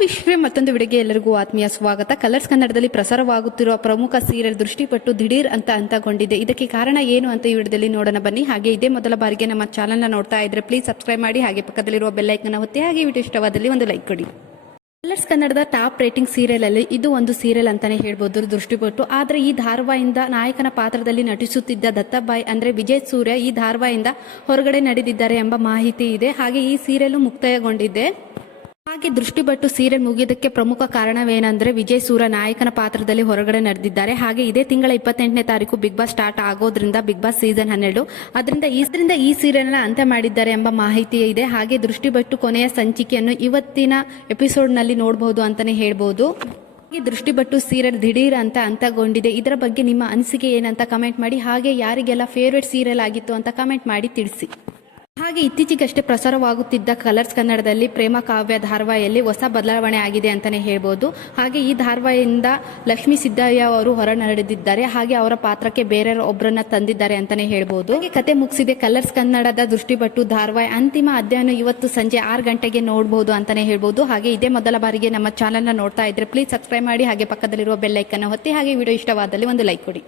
ವಿಶ್ವೇ ಮತ್ತೊಂದು ವಿಡಿಯೋಗೆ ಎಲ್ಲರಿಗೂ ಆತ್ಮೀಯ ಸ್ವಾಗತ. ಕಲರ್ಸ್ ಕನ್ನಡದಲ್ಲಿ ಪ್ರಸಾರವಾಗುತ್ತಿರುವ ಪ್ರಮುಖ ಸೀರಿಯಲ್ ದೃಷ್ಟಿಪಟ್ಟು ದಿಢೀರ್ ಅಂತ ಅಂತ್ಯಗೊಂಡಿದೆ. ಇದಕ್ಕೆ ಕಾರಣ ಏನು ಅಂತ ಈ ವಿಡಿಯೋದಲ್ಲಿ ನೋಡೋಣ ಬನ್ನಿ. ಹಾಗೆ ಇದೇ ಮೊದಲ ಬಾರಿಗೆ ನಮ್ಮ ಚಾನೆಲ್ನ ನೋಡ್ತಾ ಇದ್ರೆ ಪ್ಲೀಸ್ ಸಬ್ಸ್ಕ್ರೈಬ್ ಮಾಡಿ, ಹಾಗೆ ಪಕ್ಕದಲ್ಲಿರುವ ಬೆಲ್ ಐಕನ್ ಒತ್ತಿ, ಹಾಗೆ ವಿಡಿಯೋ ಇಷ್ಟವಾದಲ್ಲಿ ಒಂದು ಲೈಕ್ ಕೊಡಿ. ಕಲರ್ಸ್ ಕನ್ನಡದ ಟಾಪ್ ರೇಟಿಂಗ್ ಸೀರಿಯಲ್ ಅಲ್ಲಿ ಇದು ಒಂದು ಸೀರಿಯಲ್ ಅಂತಾನೆ ಹೇಳ್ಬೋದು ದೃಷ್ಟಿಪಟ್ಟು. ಆದ್ರೆ ಈ ಧಾರಾವಾಹಿಯಿಂದ ನಾಯಕನ ಪಾತ್ರದಲ್ಲಿ ನಟಿಸುತ್ತಿದ್ದ ದತ್ತಾಬಾಯ್ ಅಂದ್ರೆ ವಿಜಯ್ ಸೂರ್ಯ ಈ ಧಾರಾವಾಹಿಯಿಂದ ಹೊರಗಡೆ ನಡೆದಿದ್ದಾರೆ ಎಂಬ ಮಾಹಿತಿ ಇದೆ. ಹಾಗೆ ಈ ಸೀರಿಯಲ್ ಮುಕ್ತಾಯಗೊಂಡಿದೆ. ಹಾಗೆ ದೃಷ್ಟಿಪಟ್ಟು ಸೀರಿಯಲ್ ಮುಗಿಯೋದಕ್ಕೆ ಪ್ರಮುಖ ಕಾರಣವೇನೆಂದ್ರೆ ವಿಜಯ್ ಸೂರ್ಯ ನಾಯಕನ ಪಾತ್ರದಲ್ಲಿ ಹೊರಗಡೆ ನಡೆದಿದ್ದಾರೆ. ಹಾಗೆ ಇದೇ ತಿಂಗಳ 28ನೇ ತಾರೀಕು ಬಿಗ್ ಬಾಸ್ ಸ್ಟಾರ್ಟ್ ಆಗೋದ್ರಿಂದ ಬಿಗ್ ಬಾಸ್ ಸೀಸನ್ 12 ಅದರಿಂದ ಈ ಸೀರಿಯಲ್ ನ ಅಂತ್ಯ ಮಾಡಿದ್ದಾರೆ ಎಂಬ ಮಾಹಿತಿ ಇದೆ. ಹಾಗೆ ದೃಷ್ಟಿಪಟ್ಟು ಕೊನೆಯ ಸಂಚಿಕೆಯನ್ನು ಇವತ್ತಿನ ಎಪಿಸೋಡ್ ನಲ್ಲಿ ನೋಡಬಹುದು ಅಂತಾನೆ ಹೇಳ್ಬಹುದು. ಹಾಗೆ ದೃಷ್ಟಿಪಟ್ಟು ಸೀರಿಯಲ್ ದಿಢೀರ್ ಅಂತ ಅಂತ್ಯಗೊಂಡಿದೆ. ಇದರ ಬಗ್ಗೆ ನಿಮ್ಮ ಅನಿಸಿಕೆ ಏನಂತ ಕಮೆಂಟ್ ಮಾಡಿ. ಹಾಗೆ ಯಾರಿಗೆಲ್ಲ ಫೇವ್ರೆಟ್ ಸೀರಿಯಲ್ ಆಗಿತ್ತು ಅಂತ ಕಮೆಂಟ್ ಮಾಡಿ ತಿಳಿಸಿ. ಹಾಗೆ ಇತ್ತೀಚೆಗಷ್ಟೇ ಪ್ರಸಾರವಾಗುತ್ತಿದ್ದ ಕಲರ್ಸ್ ಕನ್ನಡದಲ್ಲಿ ಪ್ರೇಮ ಕಾವ್ಯ ಧಾರಾವಾಹಿಯಲ್ಲಿ ಹೊಸ ಬದಲಾವಣೆ ಆಗಿದೆ ಅಂತಾನೆ ಹೇಳ್ಬೋದು. ಹಾಗೆ ಈ ಧಾರಾವಾಹಿಯಿಂದ ಲಕ್ಷ್ಮೀ ಸಿದ್ದಯ್ಯ ಅವರು ಹೊರ ನಡೆದಿದ್ದಾರೆ. ಹಾಗೆ ಅವರ ಪಾತ್ರಕ್ಕೆ ಬೇರೆ ಒಬ್ಬರನ್ನ ತಂದಿದ್ದಾರೆ ಅಂತಾನೆ ಹೇಳ್ಬೋದು. ಹಾಗೆ ಕತೆ ಮುಗಿಸಿದೆ ಕಲರ್ಸ್ ಕನ್ನಡದ ದೃಷ್ಟಿಪಟ್ಟು ಧಾರಾವಾಹಿ ಅಂತಿಮ ಅಧ್ಯಾಯ ಇವತ್ತು ಸಂಜೆ 6 ಗಂಟೆಗೆ ನೋಡಬಹುದು ಅಂತಾನೆ ಹೇಳ್ಬೋದು. ಹಾಗೆ ಇದೇ ಮೊದಲ ಬಾರಿಗೆ ನಮ್ಮ ಚಾನೆಲ್ನ ನೋಡ್ತಾ ಇದ್ರೆ ಪ್ಲೀಸ್ ಸಬ್ಸ್ಕ್ರೈಬ್ ಮಾಡಿ, ಹಾಗೆ ಪಕ್ಕದಲ್ಲಿರುವ ಬೆಲ್ ಐಕನ್ ಒತ್ತಿ, ಹಾಗೆ ವಿಡಿಯೋ ಇಷ್ಟವಾದಲ್ಲಿ ಒಂದು ಲೈಕ್ ಕೊಡಿ.